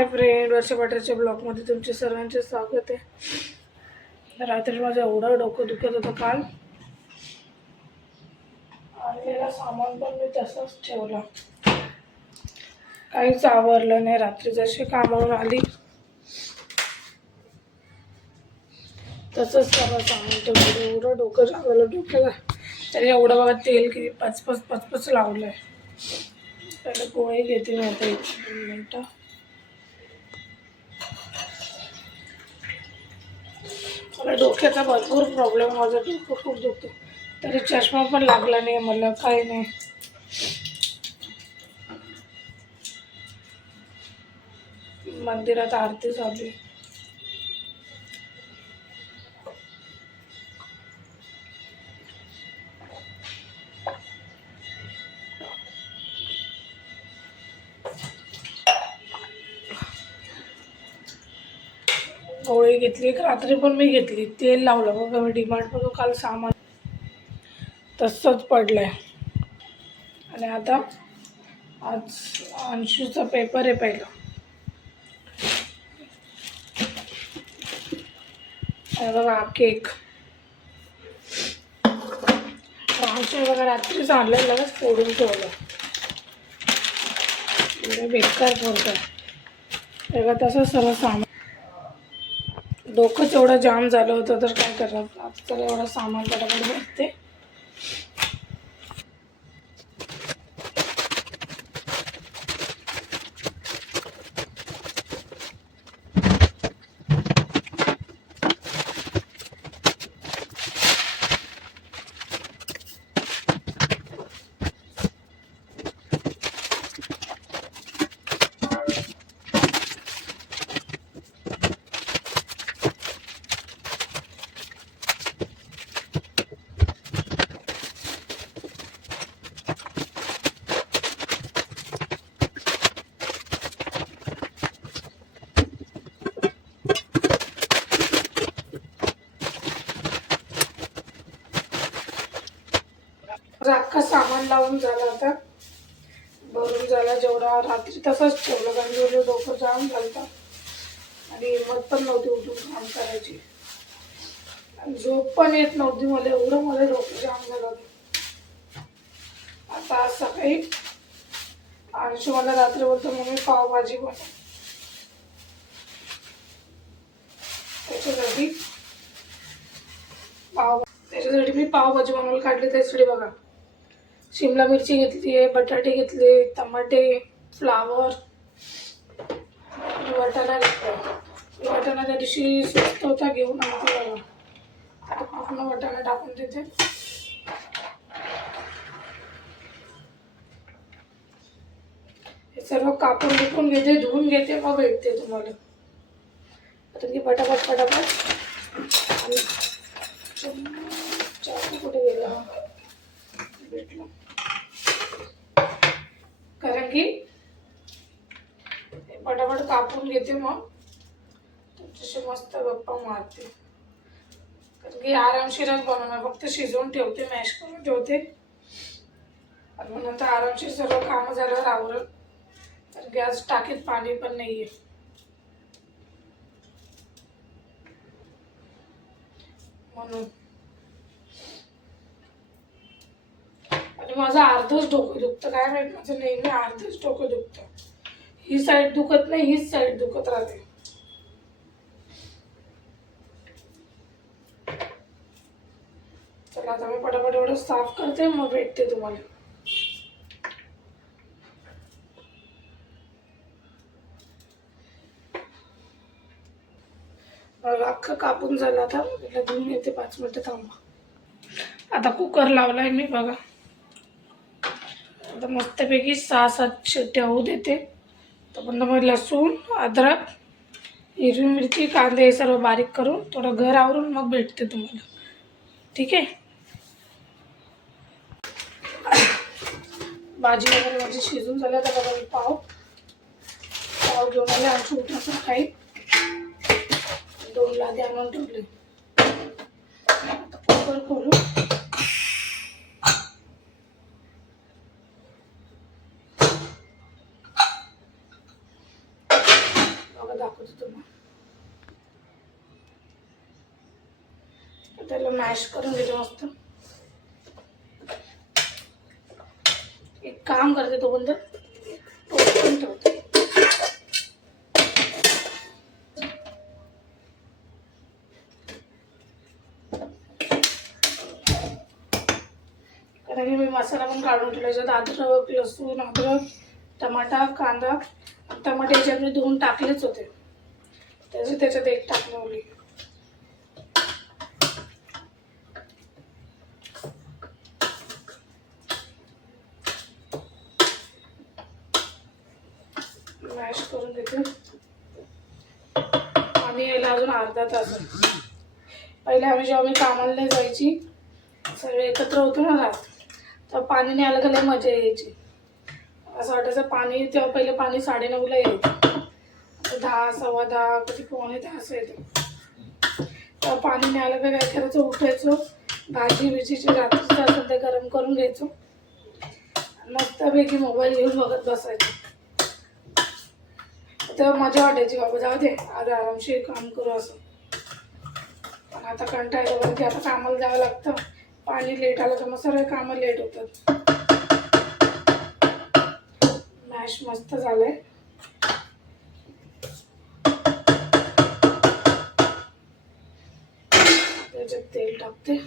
Hi friend, वर्षा पाटरच्या ब्लॉगमध्ये तुमचे सर्वांचे स्वागत आहे. रात्री माझं एवढं डोकं दुखत होतं काल, आणलेला सामान पण मी तसंच ठेवला, काहीच आवरलं नाही. रात्री जशी कामावरून आली तसंच सगळं सामान ठेवलं. एवढं डोकं झालं डोक्याला. तरी एवढं बघा तेल किती पचपच लावलंय. पहिले पोहे घेते मी आता 1-2 मिनटं. मला डोक्याचा भरपूर प्रॉब्लेम, माझं डोकं खूप दुखतं. तरी चष्मा पण लागला नाही मला, काही नाही. मंदिरात आरती चालू आहे. गोळी घेतली एक रात्री, पण मी घेतली. तेल लावलं बघा मी डीमार्टमधून काल सामान, तसंच पडलंय. आणि आता आज अंशूचा पेपर आहे पहिला. बघा केक अंशू बघा रात्रीच आणलं, लगेच फोडून ठेवलं. बेकार फोडतं बघा. तसं सर्व सामान, डोकंच एवढं जाम झालं होतं तर काय करणार. आता तर एवढं सामान पटापट भेटते. अख्खा सामान लावून झाला, आता भरून झाला. जेवढा रात्री तसंच ठेवलं, कारण जेवढं डोकं जाम झालं आणि हिंमत पण नव्हती उठून काम करायची. आणि झोप पण येत नव्हती मला, एवढं मला डोकं जाम झालं होतं. आता आज सकाळी अंशू मला रात्री बोलतो, मम्मी पावभाजी बनव. त्याच्यासाठी मी पावभाजी बनवायला काढली. त्यासाठी बघा शिमला मिरची घेतली आहे, बटाटे घेतले, टमाटे, फ्लावर, वाटाणा घेतला. वाटाणा त्या दिवशी स्वस्त होता, घेऊन आणते बघा. आता पूर्ण वाटाणा टाकून देते. हे सर्व कापून बिपून घेते, धुवून घेते, मग भेटते तुम्हाला. आता की पटापट आणि चाकू कुठे गेला, भेटला. कारण की पटापट कापून घेते, मग तुमच्याशी मस्त गप्पा मारते. कारण की आरामशीरच बनवणार, फक्त शिजवून ठेवते, मॅश करून ठेवते आणि मग नंतर आरामशीर सर्व कामं झाल्यावर आवरल. तर गॅस टाकीत पाणी पण नाहीये, म्हणून. आणि माझं अर्धच डोकं दुखतं, काय माहित, माझं नेहमी अर्धच डोकं दुखतं. ही साईड दुखत नाही, हीच साईड दुखत राहते. चला आता मी पटापट एवढं साफ करते, मग भेटते तुम्हाला. अख्खं कापून झालं. आता धुवून येते, 5 मिनिटं थांबा. आता कुकर लावलाय मी बघा. आता मस्तपैकी 6-7 शिट्ट्या होऊ देते. तोपर्यंत मग लसूण, अद्रक, हिरवी मिरची, कांदे हे सर्व बारीक करून थोडं घर आवरून मग भेटते तुम्हाला, ठीक आहे. भाजी वगैरे माझी शिजून झाल्या. तर बघा मी पाव घेऊन आले. अंशू उठायचं काही 2 लादी आणून ठेवले. आता कुकर खोलू. दाखवते तुम्हाला. त्याला मॅश करून घेते मस्त. एक काम करते, तो बंद टोचून ठेवते. कारण की मी मसाला पण काढून ठेवला. याच्यात अद्रक, लसूण, अद्रक, टमाटा, कांदा. टमाटे याच्यात मी धुवून टाकलेच होते, त्याच्यात एक टाकलं ओली. मॅश करून घेते. आणि याला अजून अर्धा तास. पहिले आम्ही जेव्हा कामाला नाही जायची, सगळे एकत्र होतो ना रात, तर पाणी नाही आलं का लय मजा यायची. असं वाटायचं पाणी, तेव्हा पहिले पाणी 9:30ला यायचं, 10, 10:15, कधी 9:45 असं येतं. तेव्हा पाणी नाही आलं का काय करायचं, उठायचो, भाजी बिजीची रात्रीचं असेल ते गरम करून घ्यायचो, मस्तपैकी मोबाईल घेऊन बघत बसायचो. तेव्हा मजा वाटायची, बाबा जाऊ दे आज आरामशीर काम करू असं. पण आता कंटाळा येतो, की आता कामाला जावं लागतं. पाणी लेट आलं तर मग सगळे कामं लेट होतात. मॅश मस्त झालंय. त्याच्यात तेल टाकते.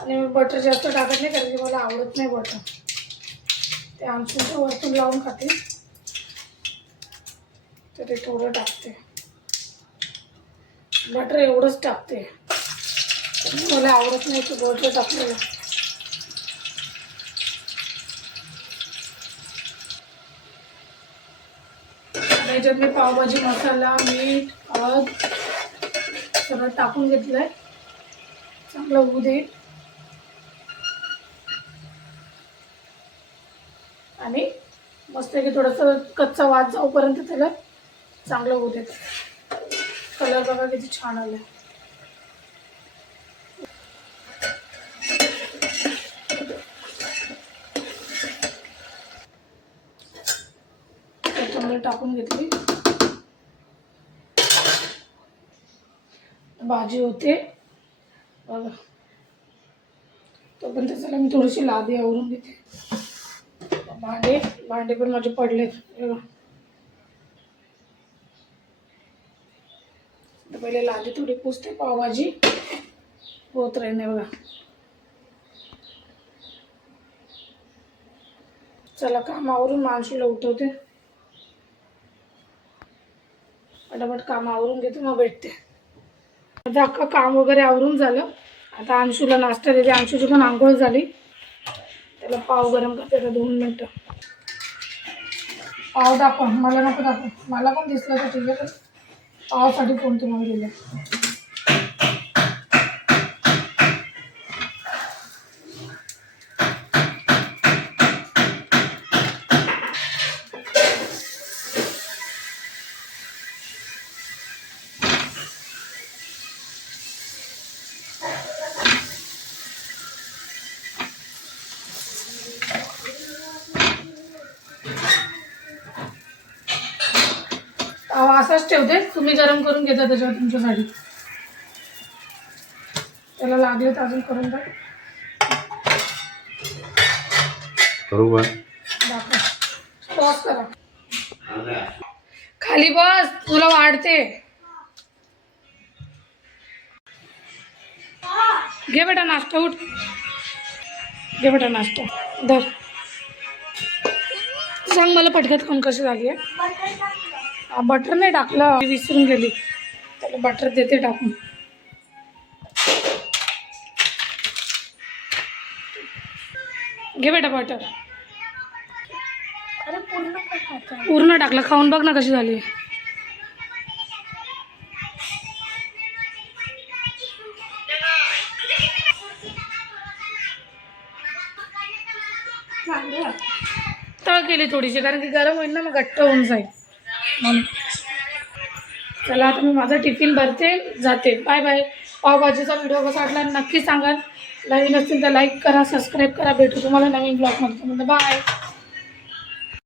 आणि मी बटर जास्त टाकत नाही, कारण की मला आवडत नाही बटर. ते आमच्या वरतून लावून खाते, तर ते थोडं टाकते. बटर एवढंच टाकते, मला आवडत नाही ते बटर टाकलेलं. याच्यात मी पावभाजी मसाला, मीठ, हळद सगळं टाकून घेतलंय. चांगलं होऊ दे. आणि मस्त की थोडंसं कच्चा वास जाऊपर्यंत त्याला चांगलं होऊ देत. कलर बघा किती छान आलाय. कोथिंबीर टाकून घेतली, भाजी होते बघा. तो पण त्याच्याला मी थोडीशी लादी आवरून घेते. भांडे पण माझे पडलेत. पहिले लादी थोडी पुसते, पावभाजी होत राहील बघा. चला कामावरून माणशीला उठवते, फटाफट काम आवरून घेते, मग भेटते. आता अख्खं काम वगैरे आवरून झालं. आता अंशूला नाश्ता देते. अंशूची पण आंघोळ झाली. त्याला पाव गरम करते आता 2 मिनटं. पाव दाखवा, मला नको दाखव. मला पण दिसलं तर ठीक आहे, पण पावासाठी फोन तुम्हाला दिला. असाच ठेवते, तुम्ही गरम करून घेता त्याच्यावर तुमच्यासाठी. त्याला लागले तर अजून करून द्या. करू का? पॉज करा. खाली बस, तुला वाढते. घे बेटा नाश्ता, उठ. घे बेटा नाश्ता धर. सांग मला पटकन कोण कशी झाली आहे. बटर नाही टाकलं, विसरून गेली. त्याला बटर देते टाकून. घे बेटा बटर. अरे पूर्ण का खायचं? पूर्ण टाकलं, खाऊन बघ ना कशी झाली. तळ केली थोडीशी, कारण की गरम होईल ना मग घट्ट होऊन जाईल म्हणून. चला आता मी माझा टिफिन भरते, जाते. Bye bye. पावभाजीचा व्हिडिओ कसा वाटला नक्की सांगा. नवीन असतील तर लाईक करा, सबस्क्राईब करा. भेटू तुम्हाला नवीन ब्लॉगमध्ये. बाय.